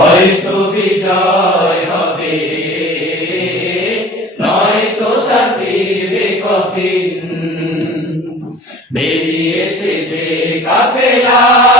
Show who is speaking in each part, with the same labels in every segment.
Speaker 1: হয়তো বিজয় হবে। নয়তো তার ফিরবে কঠিন। বেরিয়েছে যে কাফেলা।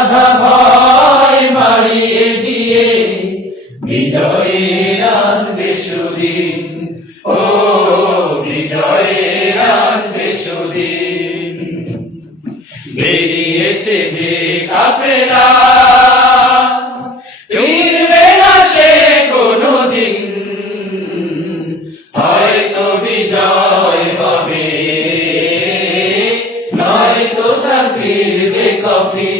Speaker 2: বাধা ভয় মারিয়ে দিয়ে,
Speaker 1: বিজয়ের আনবে সুদিন। ও, বিজয়ের আনবে সুদিন। বেরিয়েছে যে কোনদিন। হয়তো বিজয় ফিরবে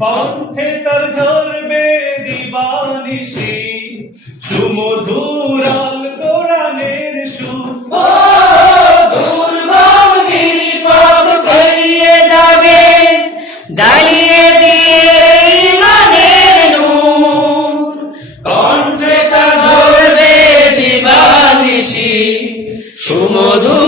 Speaker 2: কণ্ঠে তার ধরবে দিবানিশি সুমধুর আল কোরআনের সুর।
Speaker 1: দুর্গম পেরিয়ে যাবে, জ্বালিয়ে দিয়ে কণ্ঠে ধরবে সুমধুর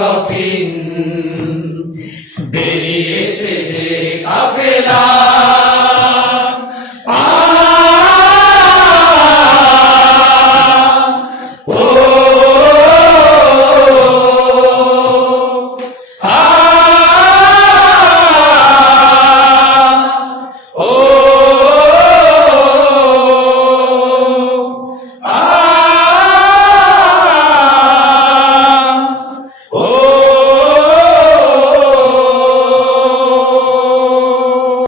Speaker 1: কফিন বেরিয়েছে যে কাফেলা।